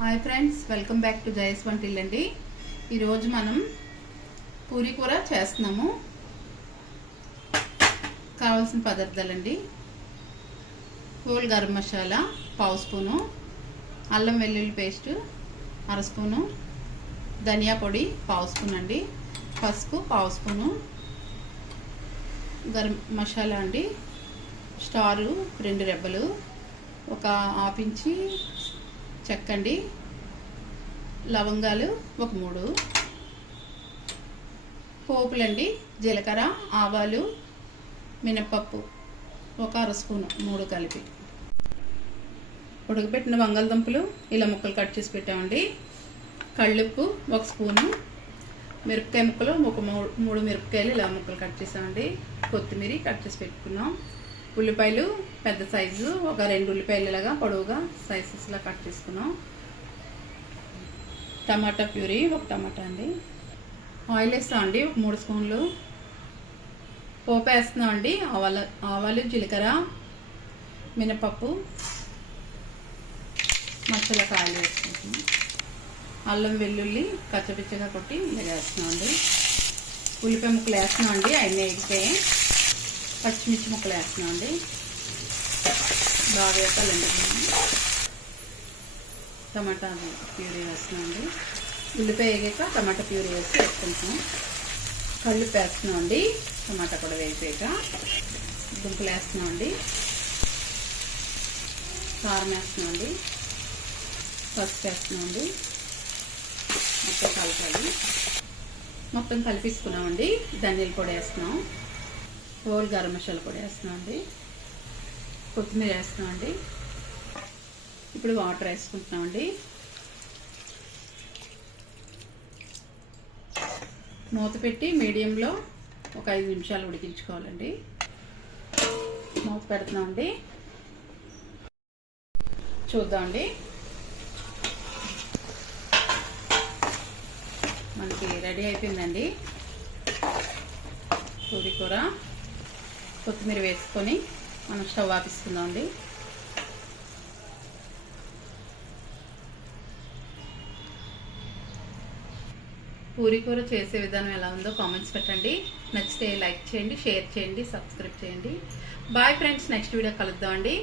Hi friends, welcome back to Jaya svantailly అండి. ఈరోజు మనం పూరీ కూర చేస్తున్నాము. కావాల్సిన పదార్థాలండి: హోల్ గరం మసాలా పావు స్పూను, అల్లం వెల్లుల్లి పేస్ట్ అర స్పూను, ధనియా పొడి పావు స్పూన్ అండి, పసుపు పావు స్పూను, గరం మసాలా అండి, స్టారు 2 రెబ్బలు, ఒక హాఫ్ ఇంచి చెక్క అండి, లవంగాలు ఒక 3, పోపులండి జీలకర్ర, ఆవాలు, మినపప్పు ఒక అర స్పూను 3 కలిపి. ఉడకబెట్టిన బంగాళదుంపలు ఇలా ముక్కలు కట్ చేసి పెట్టామండి. కళ్ళుప్పు 1 స్పూను, మిరపకాయ ముక్కలు ఒక 3 మిరపకాయలు ఇలా ముక్కలు కట్ చేసామండి. కొత్తిమీర కట్ చేసి పెట్టుకున్నాం. ఉల్లిపాయలు పెద్ద సైజు ఒక 2 ఉల్లిపాయలు ఇలాగా పొడవుగా సైజెస్లా కట్ చేసుకున్నాం. టమాటా ప్యూరీ ఒక టమాటా అండి. ఆయిల్ వేస్తామండి ఒక 3 స్పూన్లు. పోపు వేస్తున్నామండి. ఆవాలు, జీలకర్ర, మినపప్పు, మసాలా కాయలు వేసుకుంటున్నాం. అల్లం వెల్లుల్లి కచ్చపిచ్చగా కొట్టి ఇలా వేస్తున్నామండి. ఉల్లిపాయ ముక్కలు వేస్తున్నామండి, అన్నీ వేగిపోయి. పచ్చిమిర్చి ముక్కలు వేస్తున్నామండి, బాగా వేపాలండి. టమాటా ప్యూరీ వేస్తున్నామండి. ఉల్లిపాయ వేగాక టమాటా ప్యూరీ వేసుకుంటున్నాం. కళ్ళు వేస్తున్నామండి, టమాటా కూడా వేసాక. దుంపలు వేస్తున్నామండి, కారం వేస్తున్నామండి, పసుపు వేస్తున్నామండి. మొత్తం కలపాలి. మొత్తం కలిపిస్తున్నామండి. ధనియాల పొడి వేస్తున్నాం, హోల్ గరం మసాలా పొడి వేస్తున్నామండి, కొత్తిమీర వేస్తున్నామండి. ఇప్పుడు వాటర్ వేసుకుంటున్నామండి. మూత పెట్టి మీడియంలో ఒక 5 నిమిషాలు ఉడికించుకోవాలండి. మూత పెడుతున్నామండి, చూద్దామండి. మనకి రెడీ అయిపోయిందండి పూరీ కూర. కొత్తిమీర వేసుకొని మనం స్టవ్ ఆపిస్తున్నామండి. పూరీ కూర చేసే విధానం ఎలా ఉందో కామెంట్స్ పెట్టండి. నచ్చితే లైక్ చేయండి, షేర్ చేయండి, సబ్స్క్రైబ్ చేయండి. బాయ్ ఫ్రెండ్స్, నెక్స్ట్ వీడియో కలుద్దామండి.